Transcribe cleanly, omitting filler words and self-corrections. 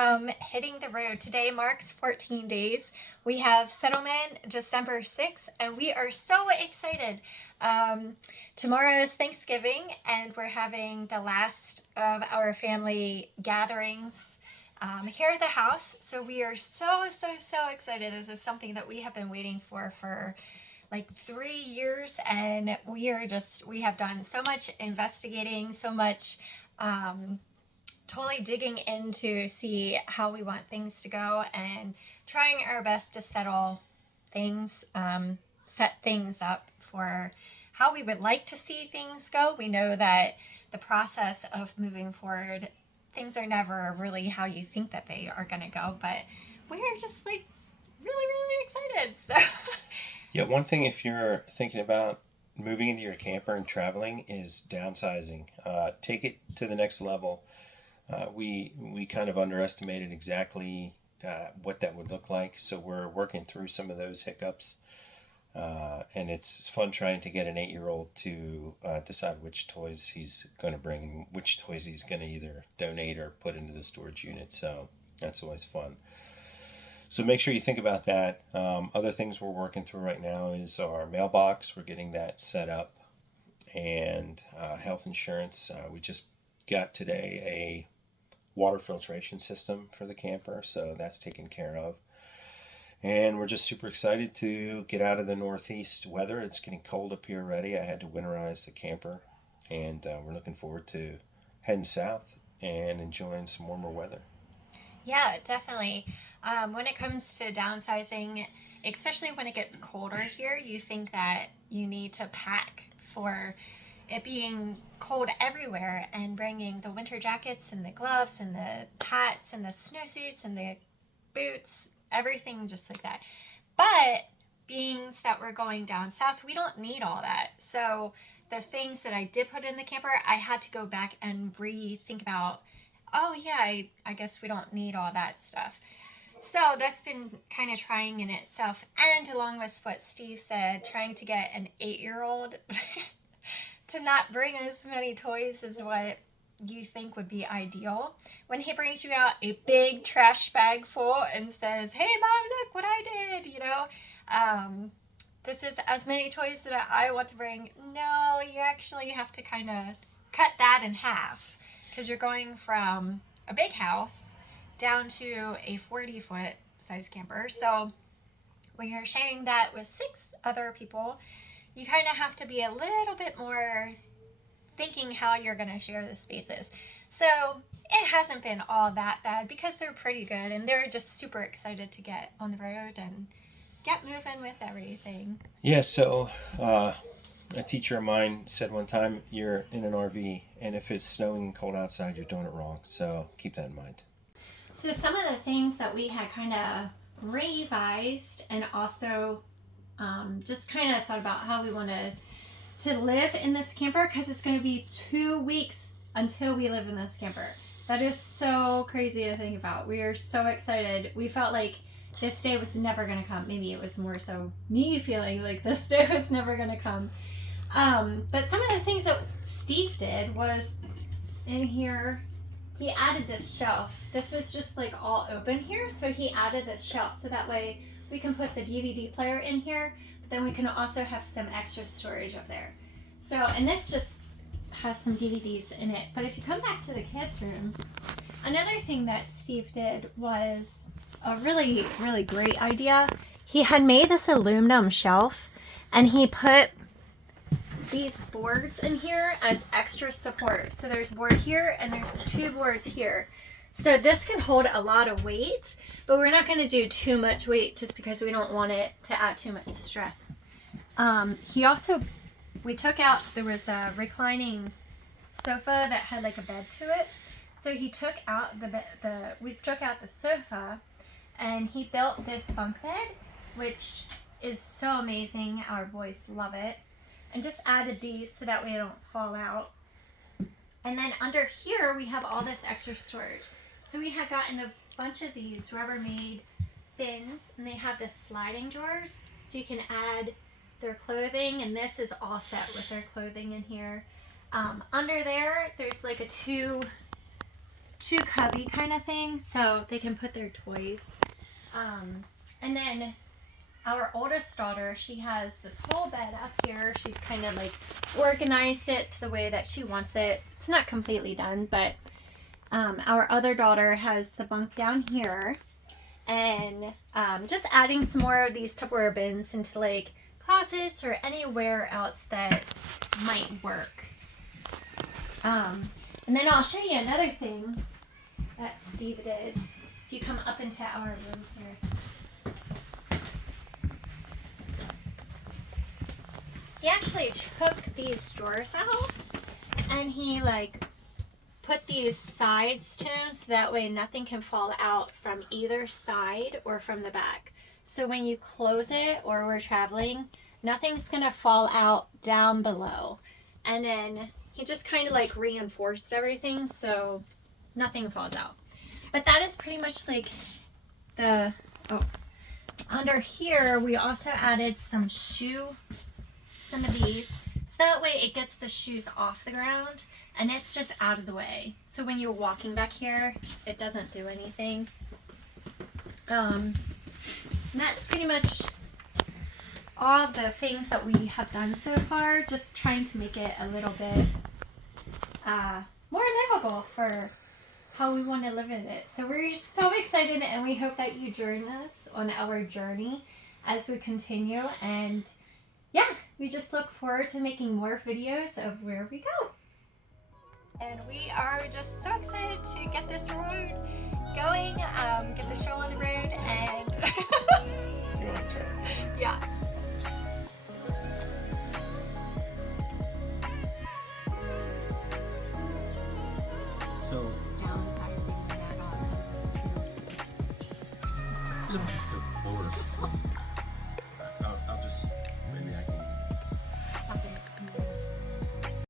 from hitting the road. Today marks 14 days. We have settlement December 6th, and we are so excited. Tomorrow is Thanksgiving, and we're having the last of our family gatherings here at the house. So we are so excited. This is something that we have been waiting for like 3 years, and we have done so much investigating, so much totally digging in to see how we want things to go and trying our best to settle things, set things up for how we would like to see things go. We know that the process of moving forward, things are never really how you think that they are going to go, but we're just like really excited. So Yeah, one thing if you're thinking about moving into your camper and traveling is downsizing. Take it to the next level. We kind of underestimated exactly what that would look like, so we're working through some of those hiccups. And it's fun trying to get an 8-year-old to decide which toys he's going to bring and which toys he's going to either donate or put into the storage unit. So that's always fun. So make sure you think about that. Other things we're working through right now is our mailbox. We're getting that set up, and health insurance. We just got today a water filtration system for the camper, so that's taken care of. And we're just super excited to get out of the northeast weather. It's getting cold up here already. I had to winterize the camper, and we're looking forward to heading south and enjoying some warmer weather. yeah, definitely. When it comes to downsizing, especially when it gets colder here, you think that you need to pack for it being cold everywhere and bringing the winter jackets and the gloves and the hats and the snowsuits and the boots, everything just like that. But being that we're going down south, we don't need all that. So the things that I did put in the camper, I had to go back and rethink about, oh yeah, I guess we don't need all that stuff. So that's been kind of trying in itself. And along with what Steve said, trying to get an 8-year-old to not bring as many toys as what you think would be ideal. When he brings you out a big trash bag full and says, "Hey mom, look what I did," this is as many toys that I want to bring. No, you actually have to kind of cut that in half because you're going from a big house down to a 40-foot size camper. So when you're sharing that with 6 other people, you kind of have to be a little bit more thinking how you're going to share the spaces. So it hasn't been all that bad because they're pretty good and they're just super excited to get on the road and get moving with everything. Yeah, so a teacher of mine said one time, you're in an RV, and if it's snowing and cold outside, you're doing it wrong. So keep that in mind. So some of the things that we had kind of revised and also just kind of thought about how we wanted to live in this camper, because it's going to be 2 weeks until we live in this camper. That is so crazy to think about. We are so excited. We felt like this day was never going to come. Maybe it was more so me feeling like this day was never going to come. But some of the things that Steve did was in here, he added this shelf. This was just like all open here, so he added this shelf so that way we can put the DVD player in here, but then we can also have some extra storage up there. So, and this just has some DVDs in it. But if you come back to the kids' room, another thing that Steve did was a really great idea. He had made this aluminum shelf and he put these boards in here as extra support. So there's board here and there's 2 boards here. So this can hold a lot of weight, but we're not going to do too much weight just because we don't want it to add too much stress. We took out, there was a reclining sofa that had like a bed to it. So he took out we took out the sofa and he built this bunk bed, which is so amazing. Our boys love it. And just added these so that way they don't fall out. And then under here, we have all this extra storage. So we had gotten a bunch of these Rubbermaid bins, and they have this sliding drawers, so you can add their clothing, and this is all set with their clothing in here. Under there, there's like a 2 two cubby kind of thing, so they can put their toys. And then our oldest daughter, she has this whole bed up here. She's kind of like organized it to the way that she wants it. It's not completely done, but our other daughter has the bunk down here, and just adding some more of these Tupperware bins into like closets or anywhere else that might work. And then I'll show you another thing that Steve did. If you come up into our room here. He actually took these drawers out and he like put these sides to them so that way nothing can fall out from either side or from the back. So when you close it or we're traveling, nothing's gonna fall out down below. And then he just kind of like reinforced everything so nothing falls out. But that is pretty much like the, under here we also added some of these, so that way it gets the shoes off the ground and it's just out of the way. So when you're walking back here, it doesn't do anything. And that's pretty much all the things that we have done so far, just trying to make it a little bit more livable for how we want to live in it. So we're so excited and we hope that you join us on our journey as we continue. And yeah, we just look forward to making more videos of where we go. And we are just so excited to get this road going, get the show on the road, and You want to try? yeah. So, Downsizing the add-ons too. I feel like it's so forced.